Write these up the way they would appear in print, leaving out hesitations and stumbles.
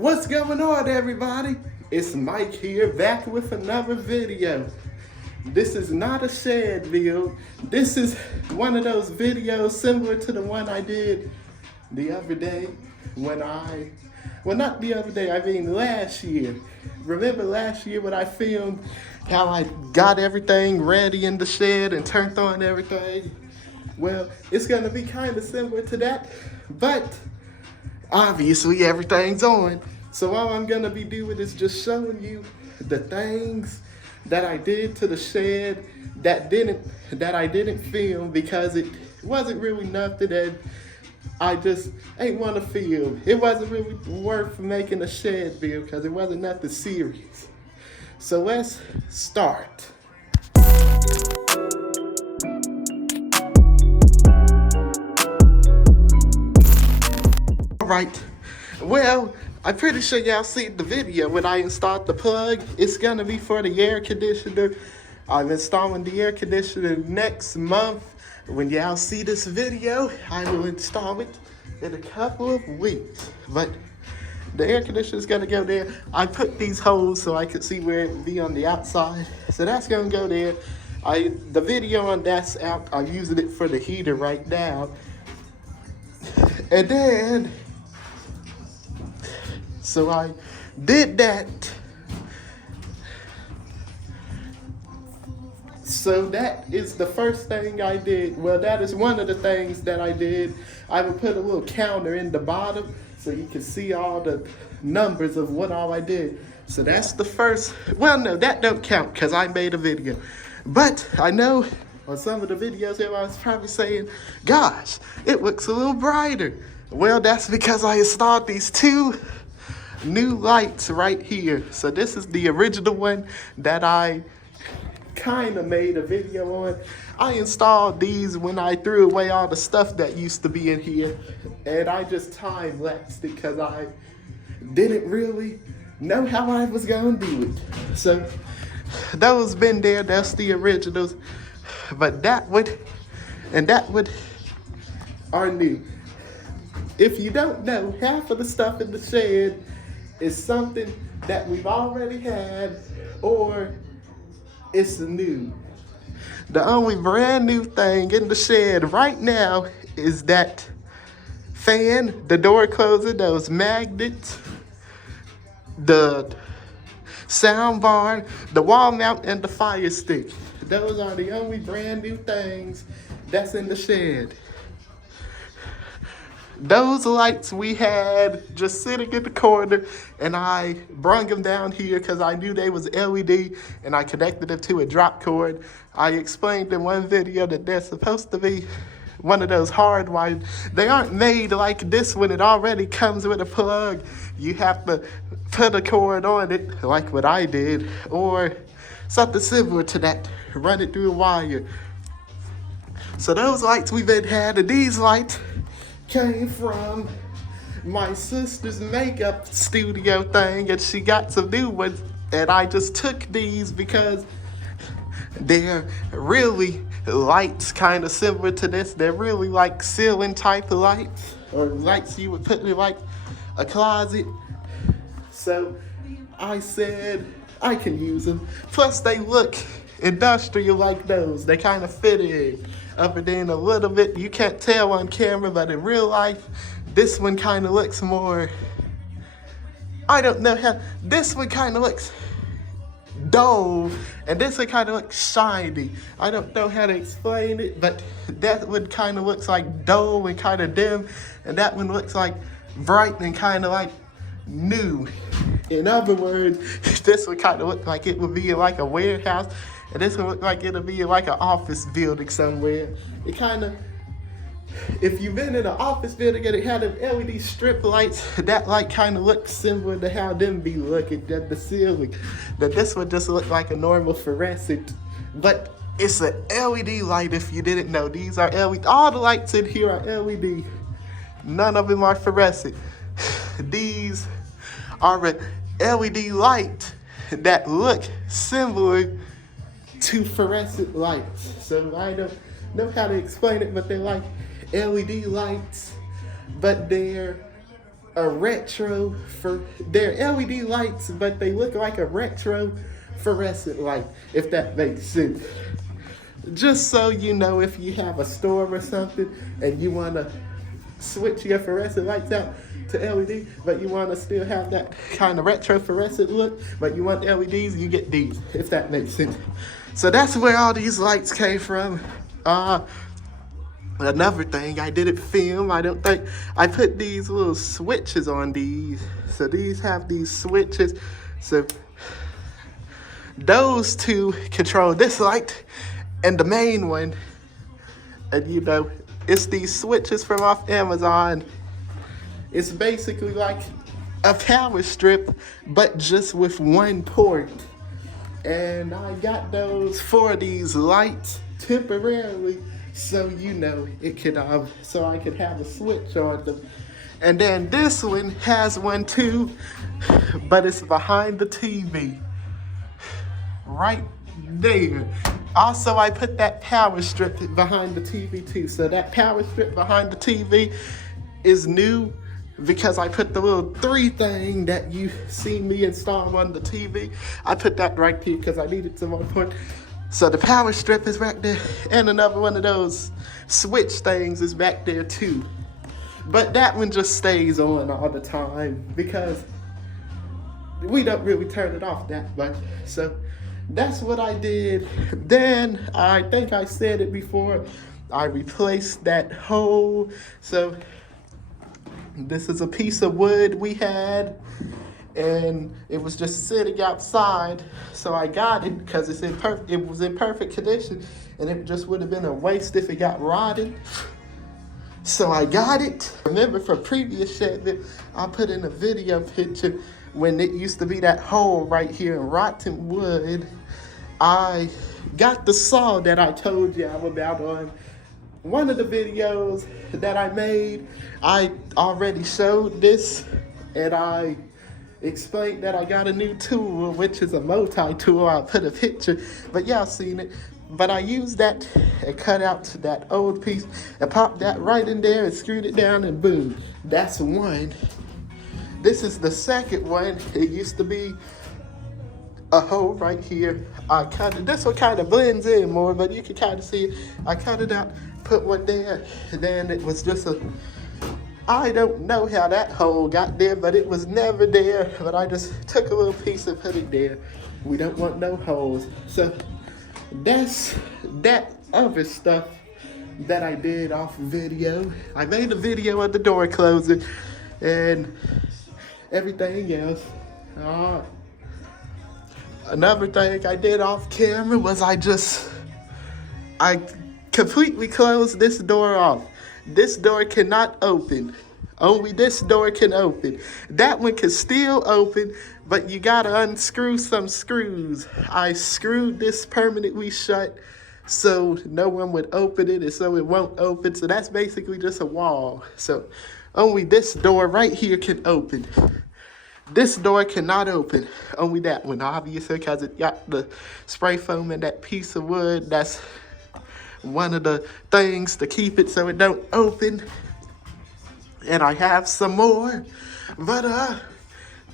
What's going on, everybody? It's Mike here, back with another video. This is not a Shead build. This is one of those videos similar to the one I did the other day well, not the other day, I mean last year. Remember last year when I filmed how I got everything ready in the shed and turned on everything? Well, it's gonna be kind of similar to that, but obviously everything's on. So all I'm gonna be doing is just showing you the things that I did to the shed that I didn't film because it wasn't really nothing that I just ain't want to film. It wasn't really worth making a shed video because it wasn't nothing serious. So let's start. Alright, well, I'm pretty sure y'all seen the video when I installed the plug. It's gonna be for the air conditioner. I'm installing the air conditioner next month. When y'all see this video, I will install it in a couple of weeks. But the air conditioner is gonna go there. I put these holes so I could see where it would be on the outside. So that's gonna go there. The video on that's out. I'm using it for the heater right now. And then, so I did that. So that is the first thing I did. Well, that is one of the things that I did. I would put a little counter in the bottom so you can see all the numbers of what all I did. So that's the first. Well, no, that don't count because I made a video. But I know on some of the videos here I was probably saying, gosh, it looks a little brighter. Well, that's because I installed these two new lights right here. So this is the original one that I kind of made a video on. I installed these when I threw away all the stuff that used to be in here, and I just time-lapsed it because I didn't really know how I was gonna do it. So those been there, that's the originals, but that would are new. If you don't know, half of the stuff in the shed is something that we've already had or it's new. The only brand new thing in the shed right now is that fan, the door closer, those magnets, the sound bar, the wall mount, and the fire stick. Those are the only brand new things that's in the shed. Those lights we had just sitting in the corner, and I brung them down here because I knew they was LED, and I connected them to a drop cord. I explained in one video that they're supposed to be one of those hardwired. They aren't made like this one. It already comes with a plug. You have to put a cord on it, like what I did, or something similar to that. Run it through a wire. So those lights we've been had, and these lights came from my sister's makeup studio thing, and she got some new ones, and I just took these because they're really lights kind of similar to this. They're really like ceiling type of lights, or lights you would put in like a closet. So I said I can use them. Plus they look industrial like those. They kind of fit in. Other than a little bit, you can't tell on camera, but in real life, this one kind of looks more, I don't know how, this one kind of looks dull, and this one kind of looks shiny. I don't know how to explain it, but that one kind of looks like dull and kind of dim, and that one looks like bright and kind of like new. In other words, this one kind of looks like it would be in like a warehouse, and this one look like it'll be in like an office building somewhere. It kind of, if you've been in an office building and it had them LED strip lights, that light kind of looks similar to how them be looking at the ceiling. That this one just look like a normal fluorescent, but it's an LED light if you didn't know. These are LED, all the lights in here are LED. None of them are fluorescent. These are an LED light that look similar to fluorescent lights. So I don't know how to explain it, but they're like LED lights, but they're a retro for they're LED lights, but they look like a retro fluorescent light, if that makes sense. Just so you know, if you have a storm or something and you want to switch your fluorescent lights out to LED, but you want to still have that kind of retro fluorescent look, but you want LEDs, you get these, if that makes sense. So that's where all these lights came from. Another thing, I didn't film. I don't think I put these little switches on these. So these have these switches. So those two control this light and the main one. And you know, it's these switches from off Amazon. It's basically like a power strip, but just with one port. And I got those for these lights temporarily, so you know it could so I could have a switch on them. And then this one has one too, but it's behind the TV, right there. Also, I put that power strip behind the TV too. So that power strip behind the TV is new, because I put the little 3 thing that you see me install on the TV. I put that right here because I needed some more point. So the power strip is back there, and another one of those switch things is back there too. But that one just stays on all the time because we don't really turn it off that much. So that's what I did. Then I think I said it before, I replaced that hole. So this is a piece of wood we had, and it was just sitting outside. So I got it because it was in perfect condition, and it just would have been a waste if it got rotted. So I got it. Remember from previous Shead, I put in a video picture when it used to be that hole right here in rotten wood. I got the saw that I told you about on one of the videos that I made. I already showed this, and I explained that I got a new tool, which is a multi-tool. I'll put a picture, but y'all seen it. But I used that and cut out that old piece and popped that right in there and screwed it down, and boom, that's one. This is the second one. It used to be a hole right here. This one kind of blends in more, but you can kind of see it. I cut it out, put one there, and then it was just I don't know how that hole got there, but it was never there. But I just took a little piece and put it there. We don't want no holes. So that's that other stuff that I did off video. I made a video of the door closing and everything else. Another thing I did off camera was I completely closed this door off. This door cannot open. Only this door can open. That one can still open, but you gotta unscrew some screws. I screwed this permanently shut so no one would open it, and so it won't open. So that's basically just a wall. So only this door right here can open. This door cannot open. Only that one, obviously, because it got the spray foam and that piece of wood. That's one of the things to keep it so it don't open. And I have some more. But,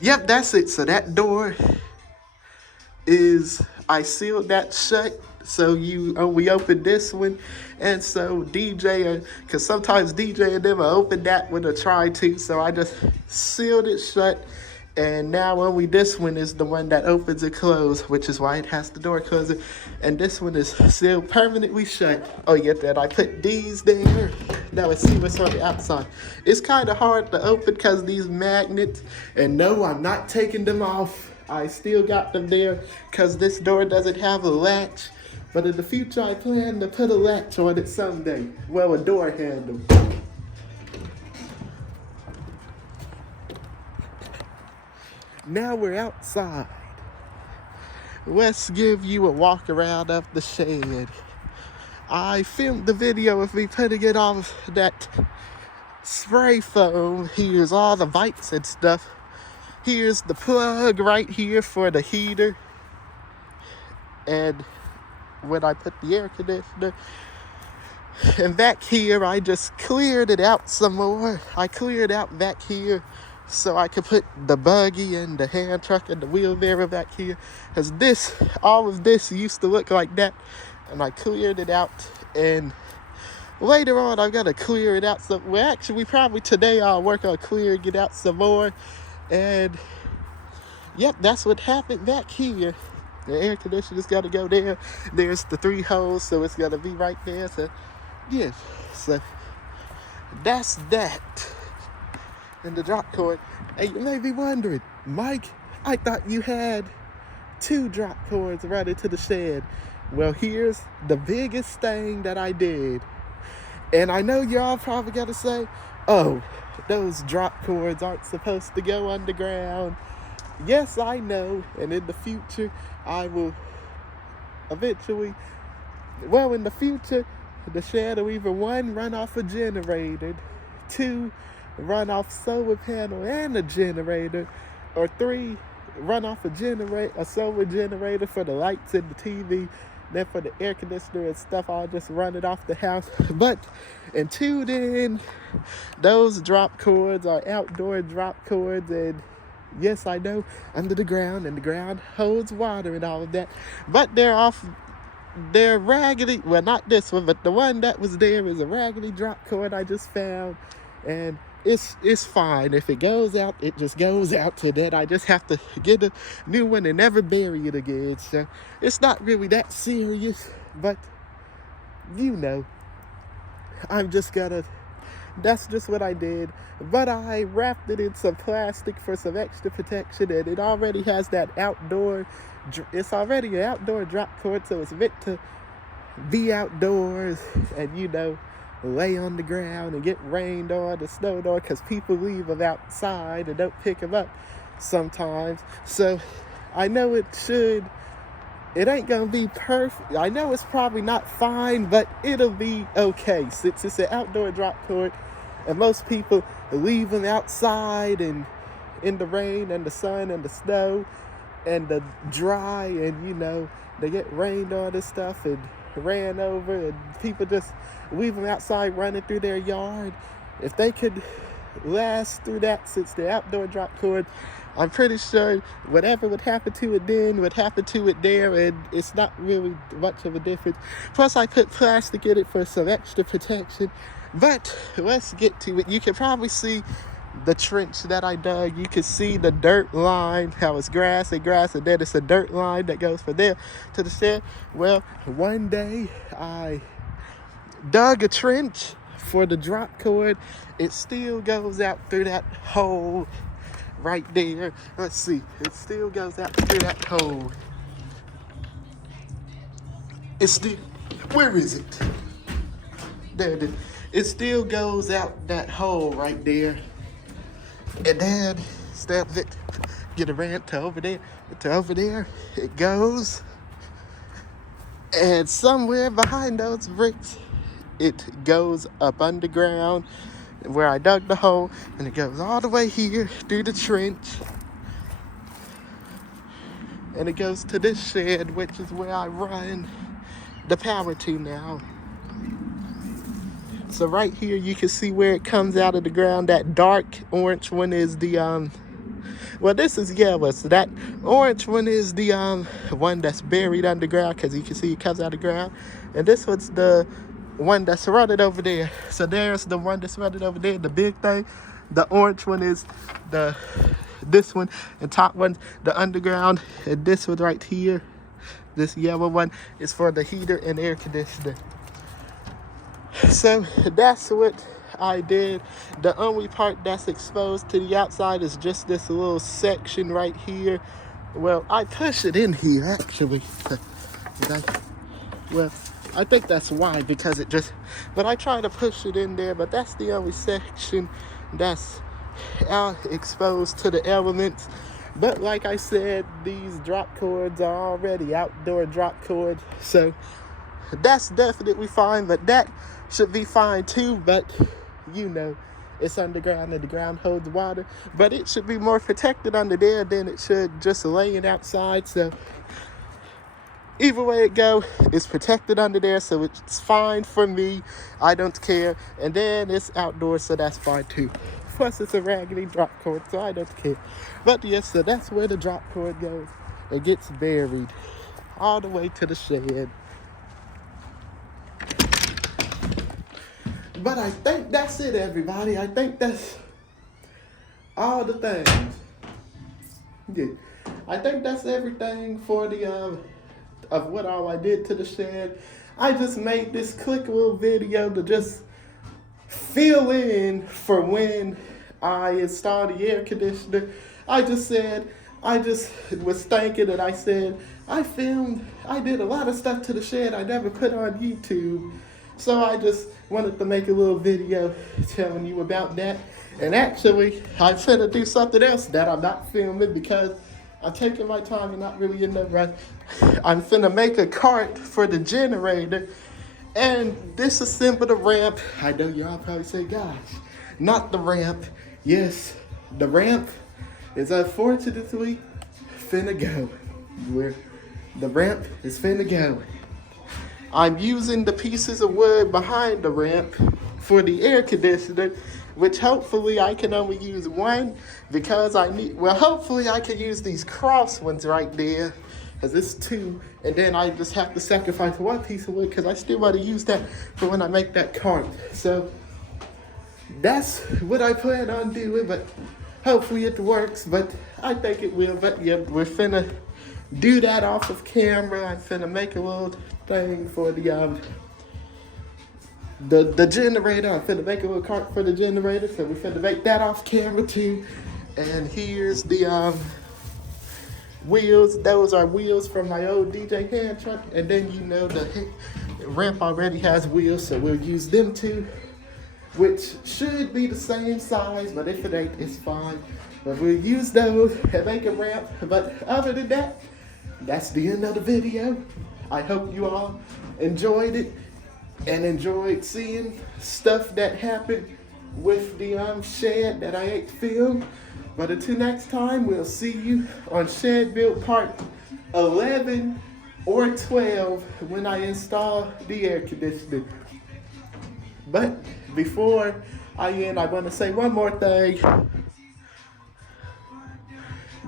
yep, that's it. So that door I sealed that shut. So you only open this one. And so DJ, because sometimes DJ and them will open that one or try to. So I just sealed it shut. And now only this one is the one that opens and closes, which is why it has the door closer. And this one is sealed permanently shut. Oh yeah, that I put these there. Now let's see what's on the outside. It's kind of hard to open because of these magnets. And no, I'm not taking them off. I still got them there because this door doesn't have a latch. But in the future, I plan to put a latch on it someday. Well, a door handle. Now we're outside. Let's give you a walk around of the Shead. I filmed the video of me putting it off that spray foam. Here's all the lights and stuff. Here's the plug right here for the heater. And when I put the air conditioner. And back here, I just cleared it out some more. I cleared out back here so I could put the buggy and the hand truck and the wheelbarrow back here. Because all of this used to look like that, and I cleared it out. And later on, I've got to clear it out. So, well, actually, probably today I'll work on clearing it out some more. And yep, that's what happened back here. The air conditioner's got to go there. There's the 3 holes, so it's got to be right there. So, yeah. So, that's that. And the drop cord. Hey, you may be wondering, Mike, I thought you had 2 drop cords running to the shed. Well, here's the biggest thing that I did. And I know y'all probably got to say, oh, those drop cords aren't supposed to go underground. Yes, I know, and in the future, I will eventually, well, in the future, the shed will either 1, run off a generator, 2, run off solar panel and a generator, or 3, run off a solar generator for the lights and the TV. Then for the air conditioner and stuff, I'll just run it off the house. But until then, those drop cords are outdoor drop cords, and yes, I know, under the ground, and the ground holds water and all of that. But they're raggedy. Well, not this one, but the one that was there is a raggedy drop cord I just found. And it's fine. If it goes out, it just goes out to that. I just have to get a new one and never bury it again. So it's not really that serious. But, you know, that's just what I did. But I wrapped it in some plastic for some extra protection, and it already has that it's already an outdoor drop cord, so it's meant to be outdoors and, you know, lay on the ground and get rained on and snowed on, because people leave them outside and don't pick them up sometimes. So I know it ain't gonna be perfect. I know it's probably not fine, but it'll be okay since it's an outdoor drop cord, and most people leave them outside and in the rain and the sun and the snow and the dry, and, you know, they get rained on and stuff and ran over, and people just leave them outside running through their yard. If they could last through that, since the outdoor drop cord, I'm pretty sure whatever would happen to it then would happen to it there, and it's not really much of a difference. Plus, I put plastic in it for some extra protection. But let's get to it. You can probably see the trench that I dug. You can see the dirt line, how it's grass, and then it's a dirt line that goes from there to the shed. Well, one day I dug a trench for the drop cord. It still goes out through that hole right there. Let's see. It still goes out through that hole. Where is it? There it is. It still goes out that hole right there. And then, stabs it, get a rant to over there, it goes. And somewhere behind those bricks, it goes up underground where I dug the hole, and it goes all the way here through the trench. And it goes to this shed, which is where I run the power to now. So right here, you can see where it comes out of the ground. That dark orange one is the, well, this is yellow. So that orange one is the one that's buried underground, because you can see it comes out of the ground. And this one's the one that's running over there. So there's the one that's running over there, the big thing. The orange one is this one, and top one, the underground. And this one right here, this yellow one, is for the heater and air conditioner. So that's what I did. The only part that's exposed to the outside is just this little section right here. Well, I push it in here, actually. I think that's why, because but I try to push it in there, but that's the only section that's exposed to the elements. But like I said, these drop cords are already outdoor drop cords, so that's definitely fine. But that should be fine too. But, you know, it's underground and the ground holds water, but it should be more protected under there than it should just laying outside. So either way it go, it's protected under there, so it's fine for me. I don't care. And then it's outdoors, so that's fine too. Plus, it's a raggedy drop cord, so I don't care. But yes, so that's where the drop cord goes. It gets buried all the way to the shed. But I think that's it, everybody. I think that's all the things. Yeah. I think that's everything for the of what all I did to the shed. I just made this quick little video to just fill in for when I installed the air conditioner. I just was thinking and I said, I did a lot of stuff to the shed I never put on YouTube. So I just wanted to make a little video telling you about that. And actually, I'm finna do something else that I'm not filming because I'm taking my time and not really in the rush. I'm finna make a cart for the generator and disassemble the ramp. I know y'all probably say, gosh, not the ramp. Yes, the ramp is unfortunately finna go. Where the ramp is finna go. I'm using the pieces of wood behind the ramp for the air conditioner, which hopefully I can only use one because hopefully I can use these cross ones right there because it's two, and then I just have to sacrifice one piece of wood because I still want to use that for when I make that cart. So that's what I plan on doing, but hopefully it works, but I think it will. But yeah, we're finna do that off of camera. I'm finna make a little thing for the generator. I'm finna make a little cart for the generator, so we're finna make that off camera too. And here's the wheels. Those are wheels from my old DJ hand truck. And then the ramp already has wheels, so we'll use them too, which should be the same size, but if it ain't, it's fine. But we'll use those and make a ramp. But other than that, that's the end of the video. I hope you all enjoyed it and enjoyed seeing stuff that happened with the shed that I ain't filmed. But until next time, we'll see you on Shed Build Part 11 or 12 when I install the air conditioner. But before I end, I want to say one more thing.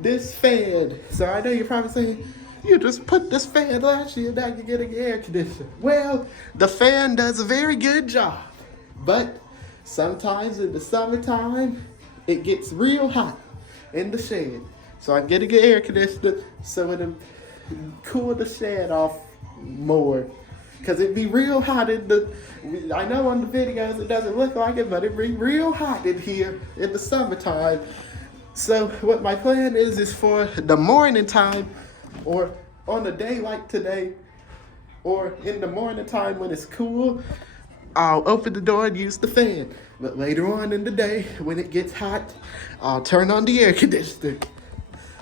This fan, so I know you're probably saying, you just put this fan last year, now you're getting an air conditioner. Well, the fan does a very good job, but sometimes in the summertime, it gets real hot in the shed. So I'm getting an air conditioner so it'll cool the shed off more. Because it'd be real hot I know on the videos it doesn't look like it, but it'd be real hot in here in the summertime. So what my plan is for the morning time, or on a day like today, or in the morning time when it's cool, I'll open the door and use the fan. But later on in the day, when it gets hot, I'll turn on the air conditioner.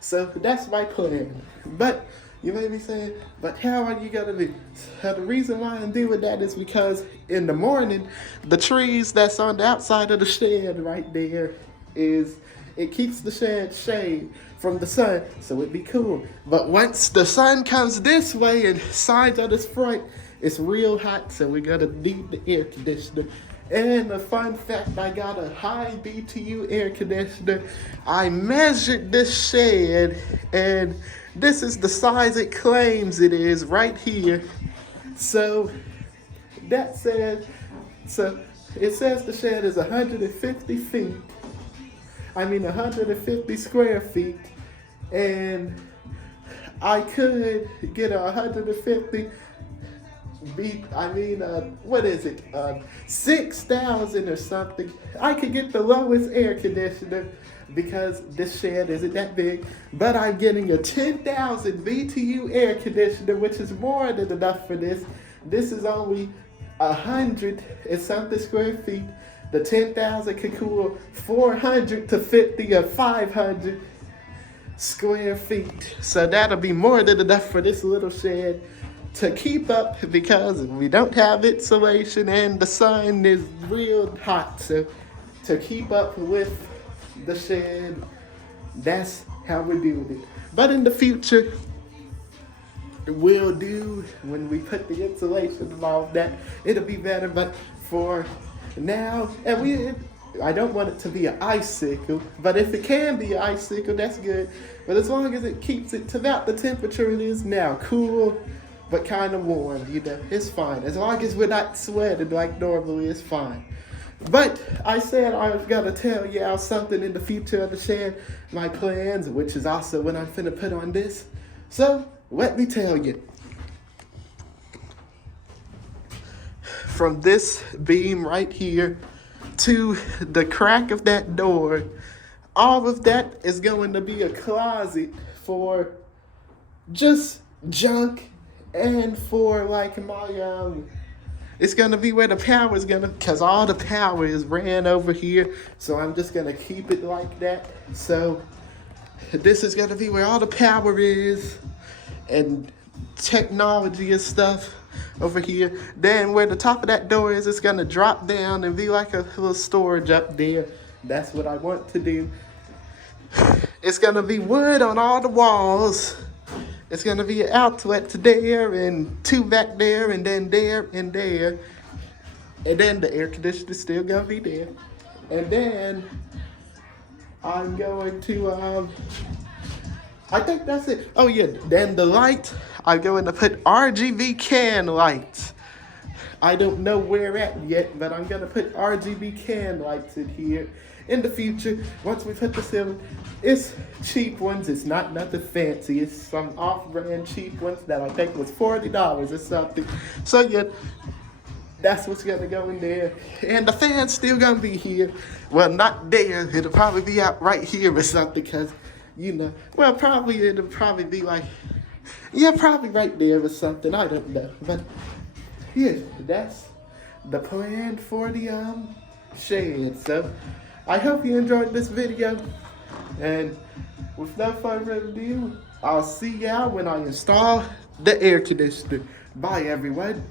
So that's my plan. But you may be saying, but how are you gonna do? So the reason why I'm doing that is because in the morning, the trees that's on the outside of the shed right there it keeps the shed shade from the sun, so it'd be cool. But once the sun comes this way and shines on this front, it's real hot, so we gotta need the air conditioner. And a fun fact, I got a high BTU air conditioner. I measured this shed, and this is the size it claims it is right here. So it says the shed is 150 feet. 150 square feet, and I could get 150 6,000 or something. I could get the lowest air conditioner because this shed isn't that big, but I'm getting a 10,000 BTU air conditioner, which is more than enough for this. This is only 100 and something square feet. The 10,000 can cool 400 to 50 or 500 square feet. So that'll be more than enough for this little shed to keep up, because we don't have insulation and the sun is real hot. So to keep up with the shed, that's how we're doing it. But in the future, we'll do, when we put the insulation and all that, it'll be better. But for now, and I don't want it to be an icicle, but if it can be an icicle, that's good. But as long as it keeps it to about the temperature it is now, cool, but kind of warm, you know, it's fine. As long as we're not sweating like normally, it's fine. But I said I was gonna tell y'all something in the future of the Shead, my plans, which is also what I'm finna put on this. So let me tell you. From this beam right here to the crack of that door, all of that is going to be a closet for just junk and for like my it's gonna be where the power is gonna, cause all the power is ran over here. So I'm just gonna keep it like that. So this is gonna be where all the power is and technology and stuff over here. Then where the top of that door is, it's gonna drop down and be like a little storage up there. That's what I want to do. It's gonna be wood on all the walls. It's gonna be an outlet to there and two back there and then there and there. And then the air conditioner's still gonna be there. And then I'm going to, I think that's it. Oh yeah, then the light, I'm going to put RGB can lights. I don't know where at yet, but I'm gonna put RGB can lights in here. In the future, once we put the ceiling, it's cheap ones, it's not nothing fancy. It's some off-brand cheap ones that I think was $40 or something. So yeah, that's what's gonna go in there. And the fan's still gonna be here. Well, not there, it'll probably be out right here or something, because, you know, well, probably it'll probably be like, yeah, probably right there or something, I don't know. But yeah, that's the plan for the Shead. So I hope you enjoyed this video, and with no further ado, I'll see y'all when I install the air conditioner. Bye everyone.